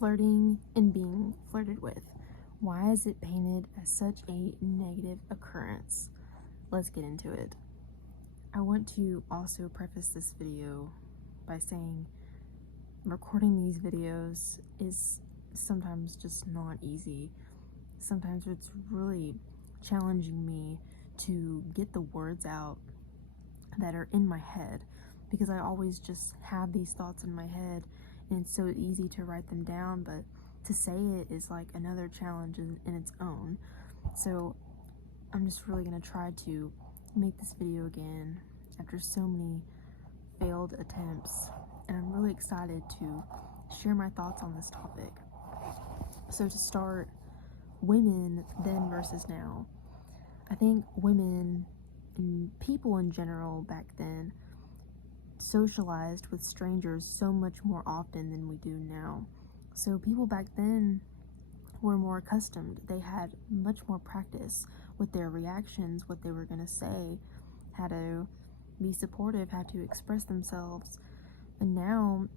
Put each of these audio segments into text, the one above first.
flirting and being flirted with. Why is it painted as such a negative occurrence? Let's get into it. I want to also preface this video by saying recording these videos is sometimes just not easy. Sometimes it's really challenging me to get the words out that are in my head, because I always just have these thoughts in my head and it's so easy to write them down, but to say it is like another challenge in its own. So I'm just really going to try to make this video again after so many failed attempts, and I'm really excited to share my thoughts on this topic. So to start, women then versus now. I think women and people in general back then socialized with strangers so much more often than we do now. So people back then were more accustomed. They had much more practice with their reactions, what they were going to say, how to be supportive, how to express themselves. And now,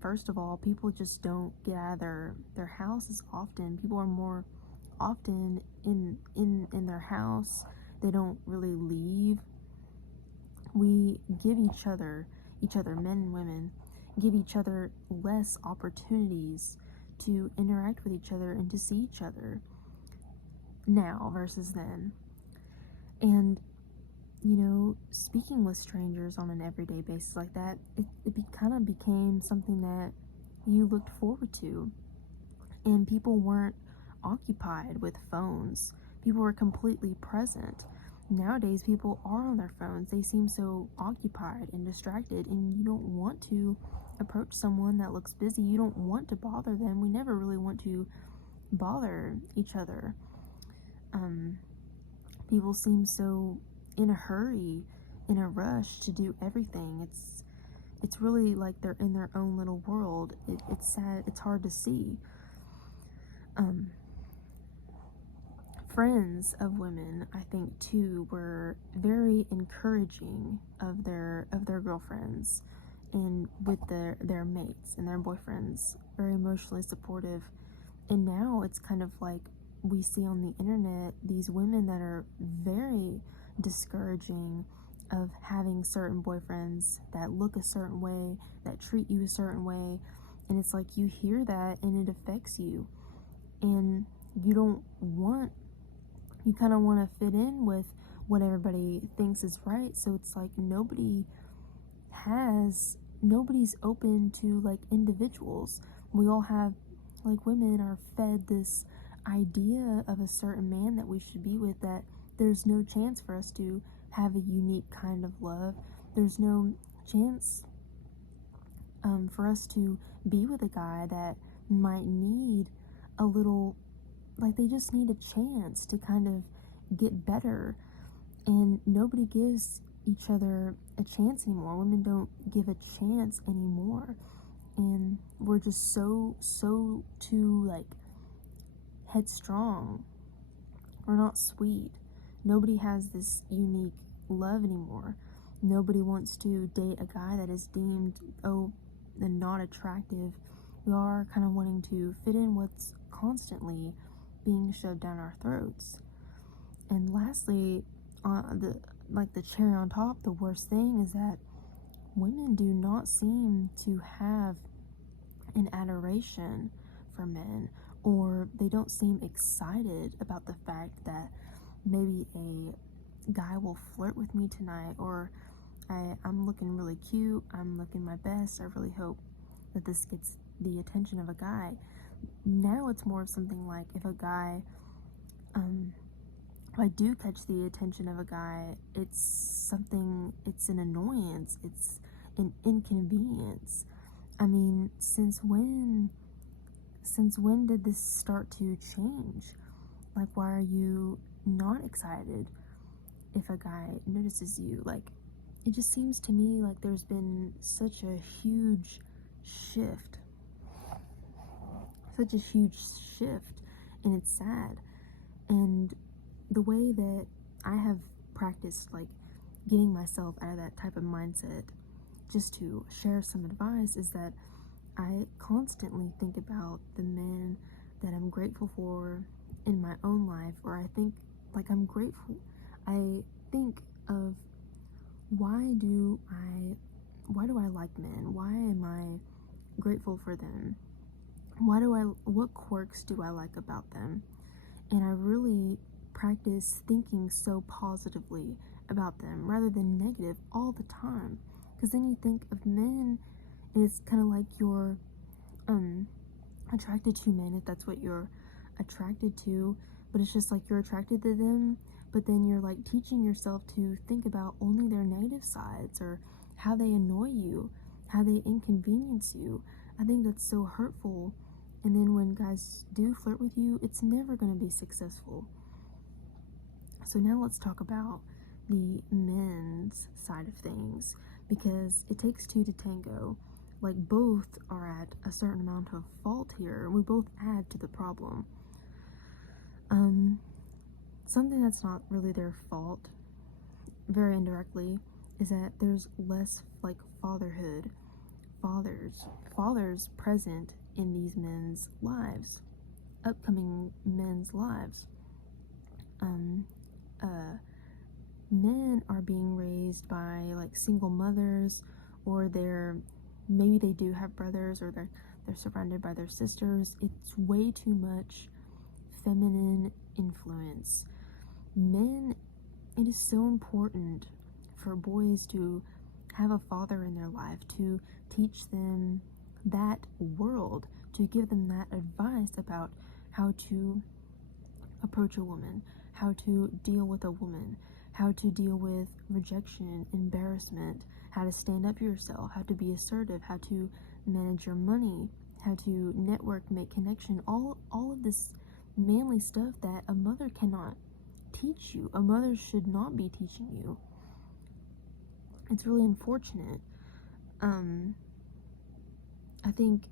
first of all, people just don't get out of their houses often. People are more often in their house. They don't really leave. We give each other, men and women, give each other less opportunities to interact with each other and to see each other now versus then. And, you know, speaking with strangers on an everyday basis like that, it kind of became something that you looked forward to. And people weren't occupied with phones. People were completely present. Nowadays, people are on their phones. They seem so occupied and distracted, and you don't want to approach someone that looks busy. You don't want to bother them. We never really want to bother each other. People seem so in a hurry, in a rush to do everything. It's really like they're in their own little world. It's sad. It's hard to see. Friends of women, I think too, were very encouraging of their girlfriends and with their mates and their boyfriends, very emotionally supportive. And now it's kind of like we see on the internet these women that are very discouraging of having certain boyfriends that look a certain way, that treat you a certain way, and it's like you hear that and it affects you, and you kind of want to fit in with what everybody thinks is right. So it's like nobody's open to like individuals. We all have, like, women are fed this idea of a certain man that we should be with, that there's no chance for us to have a unique kind of love. There's no chance for us to be with a guy that might need a little, like, they just need a chance to kind of get better. And nobody gives each other a chance anymore. Women don't give a chance anymore. And we're just so too, like, headstrong. We're not sweet. Nobody has this unique love anymore. Nobody wants to date a guy that is deemed, not attractive. We are kind of wanting to fit in what's constantly being shoved down our throats. And lastly, the cherry on top, the worst thing is that women do not seem to have an adoration for men, or they don't seem excited about the fact that maybe a guy will flirt with me tonight, or I'm looking really cute, I'm looking my best, I really hope that this gets the attention of a guy. Now it's more of something like, if a guy, if I do catch the attention of a guy, it's an annoyance, it's an inconvenience. I mean, since when did this start to change? Like, why are you not excited if a guy notices you? Like, it just seems to me like there's been such a huge shift, and it's sad. And the way that I have practiced, like, getting myself out of that type of mindset, just to share some advice, is that I constantly think about the men that I'm grateful for in my own life, or I think, like, I'm grateful. I think of why do I like men? Why am I grateful for them? What quirks do I like about them? And I really practice thinking so positively about them rather than negative all the time. Because then you think of men, and it's kind of like you're attracted to men, if that's what you're attracted to, but it's just like you're attracted to them, but then you're like teaching yourself to think about only their negative sides, or how they annoy you, how they inconvenience you. I think that's so hurtful. And then when guys do flirt with you, it's never going to be successful. So now let's talk about the men's side of things, because it takes two to tango. Like, both are at a certain amount of fault here. We both add to the problem. Something that's not really their fault, very indirectly, is that there's less like fathers present in these men's lives, upcoming men's lives. Men are being raised by like single mothers, or maybe they do have brothers, or they're surrounded by their sisters. It's way too much feminine influence. Men, it is so important for boys to have a father in their life, to teach them that world, to give them that advice about how to approach a woman, how to deal with a woman, how to deal with rejection, embarrassment, how to stand up for yourself, how to be assertive, how to manage your money, how to network, make connection, all of this manly stuff that a mother cannot teach you. A mother should not be teaching you. It's really unfortunate. I think,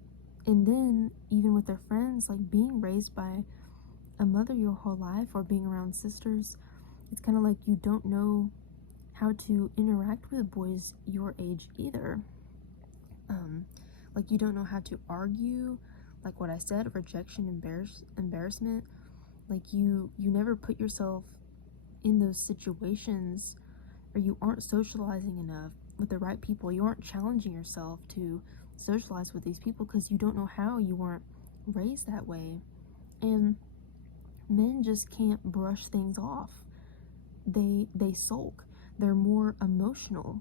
and then even with their friends, like being raised by a mother your whole life, or being around sisters, it's kind of like you don't know how to interact with boys your age either. Like, you don't know how to argue, like what I said, rejection, embarrassment. Like, you never put yourself in those situations, or you aren't socializing enough with the right people. You aren't challenging yourself to socialize with these people because you don't know how. You weren't raised that way. And men just can't brush things off. They sulk. They're more emotional.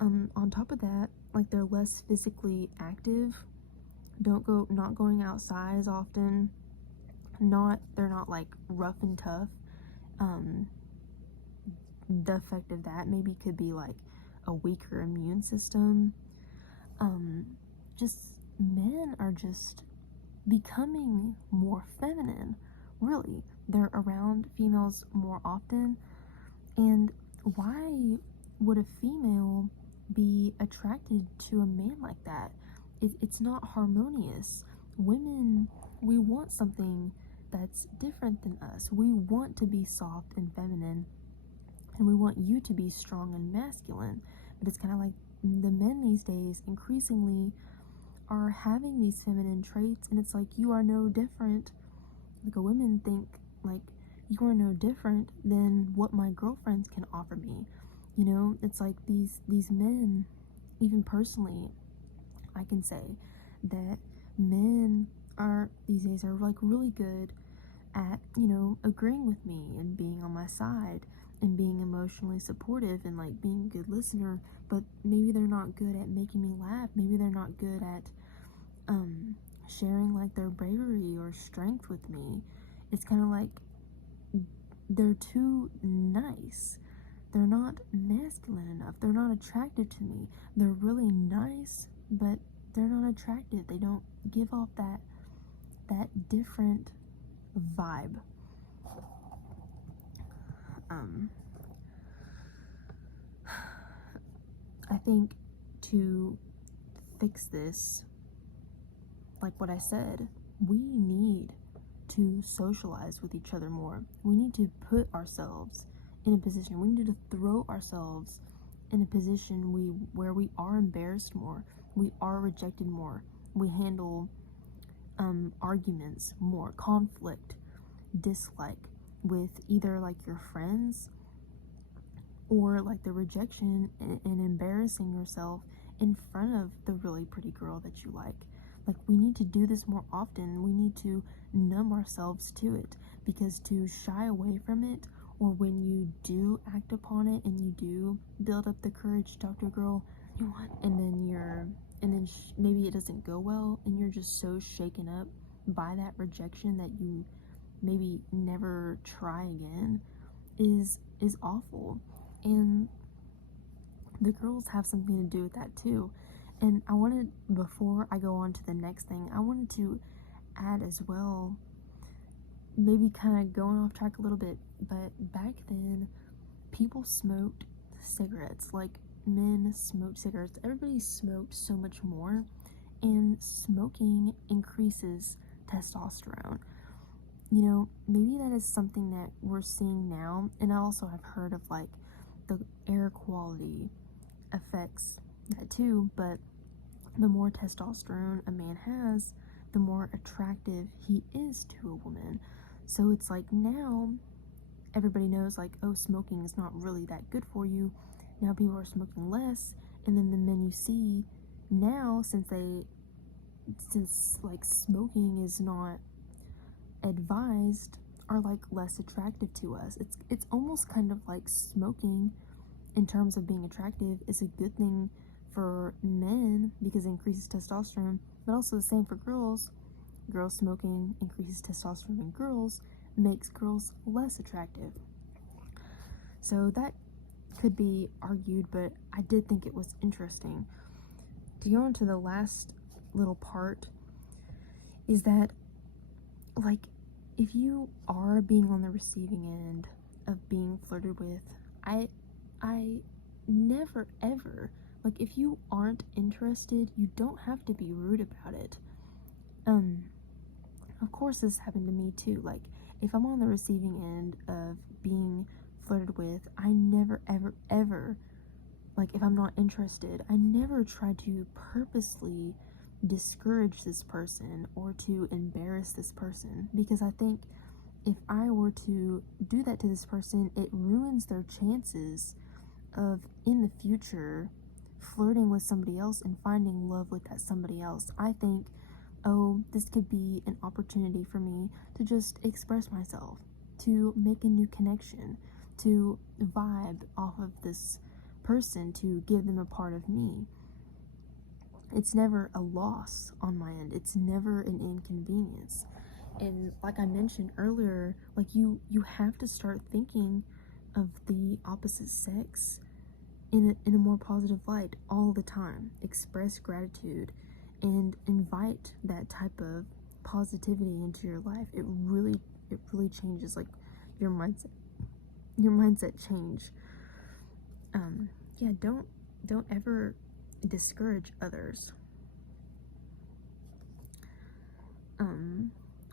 On top of that, like, they're less physically active. Not going outside as often. They're not like rough and tough. The effect of that maybe could be like a weaker immune system. Just men are just becoming more feminine. Really, they're around females more often. And why would a female be attracted to a man like that? It's not harmonious. Women, we want something that's different than us. We want to be soft and feminine, and we want you to be strong and masculine. But it's kind of like the men these days increasingly are having these feminine traits, and it's like, you are no different. Like, a women think like, you are no different than what my girlfriends can offer me. You know, it's like these men, even personally, I can say that men these days are like really good at, agreeing with me and being on my side and being emotionally supportive and like being a good listener, but maybe they're not good at making me laugh. Maybe they're not good at sharing like their bravery or strength with me. It's kind of like they're too nice. They're not masculine enough. They're not attracted to me. They're really nice, but they're not attractive. They don't give off that different vibe. I think to fix this, like what I said, we need to socialize with each other more. We need to put ourselves in a position. We need to throw ourselves in a position where we are embarrassed more, we are rejected more. We handle arguments more, conflict, dislike with either like your friends or like the rejection and embarrassing yourself in front of the really pretty girl that you like. Like, we need to do this more often. We need to numb ourselves to it, because to shy away from it, or when you do act upon it and you do build up the courage to talk to a girl, you know what, and then maybe it doesn't go well and you're just so shaken up by that rejection that you maybe never try again, is awful. And the girls have something to do with that too. And I wanted, before I go on to the next thing, I wanted to add as well, maybe kind of going off track a little bit, but back then people smoked cigarettes. Like, men smoked cigarettes. Everybody smoked so much more, and smoking increases testosterone. You know, maybe that is something that we're seeing now. And I also have heard of like the air quality affects that too, but the more testosterone a man has, the more attractive he is to a woman. So it's like, now everybody knows, like, oh, smoking is not really that good for you. Now people are smoking less, and then the men you see now, since like smoking is not advised, are like less attractive to us. It's almost kind of like smoking, in terms of being attractive, is a good thing for men because it increases testosterone, but also the same for girls. Girls smoking increases testosterone in girls, makes girls less attractive. So that could be argued, but I did think it was interesting. To go into the last little part, is that, like, if you are being on the receiving end of being flirted with, I never ever, like, if you aren't interested, you don't have to be rude about it. Of course this happened to me too. Like, if I'm on the receiving end of being flirted with, I never ever, like, if I'm not interested, I never try to purposely discourage this person or to embarrass this person, because I think if I were to do that to this person, it ruins their chances of, in the future, flirting with somebody else and finding love with that somebody else. I think, oh, this could be an opportunity for me to just express myself, to make a new connection, to vibe off of this person, to give them a part of me. It's never a loss on my end. It's never an inconvenience. And like I mentioned earlier, like, you have to start thinking of the opposite sex in a more positive light all the time. Express gratitude and invite that type of positivity into your life. It really changes, like, your mindset change. Yeah, don't ever discourage others.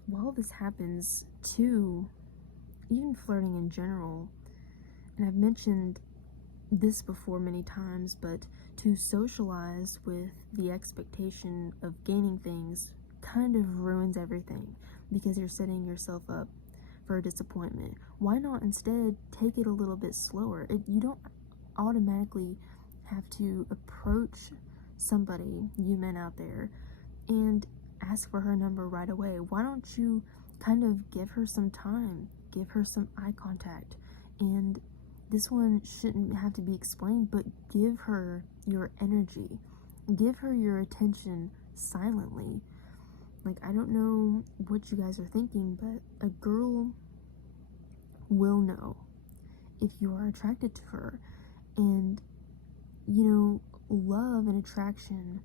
While this happens too, even flirting in general, and I've mentioned this before many times, but to socialize with the expectation of gaining things kind of ruins everything, because you're setting yourself up for a disappointment. Why not instead take it a little bit slower? You don't automatically have to approach somebody, you men out there, and ask for her number right away. Why don't you kind of give her some time, give her some eye contact? And this one shouldn't have to be explained, but give her your energy, give her your attention silently. Like, I don't know what you guys are thinking, but a girl will know if you are attracted to her. And, you know, love and attraction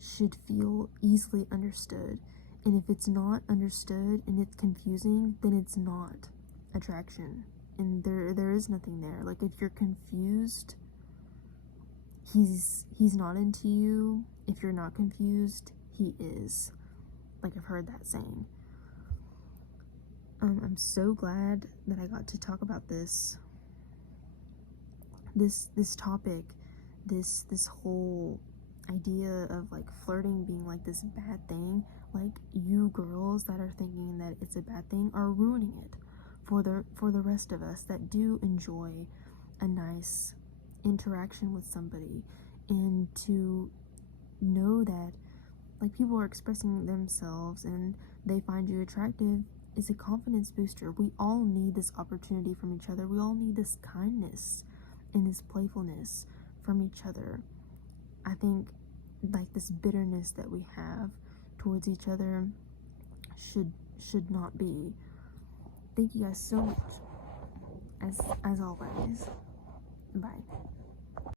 should feel easily understood. And if it's not understood and it's confusing, then it's not attraction. And there is nothing there. Like, if you're confused, he's not into you. If you're not confused, he is. Like, I've heard that saying. I'm so glad that I got to talk about this topic, this whole idea of like flirting being like this bad thing, like you girls that are thinking that it's a bad thing are ruining it for the rest of us that do enjoy a nice interaction with somebody, and to know that like people are expressing themselves and they find you attractive is a confidence booster. We all need this opportunity from each other. We all need this kindness and this playfulness from each other. I think like this bitterness that we have towards each other should not be. Thank you guys so much. As always. Bye.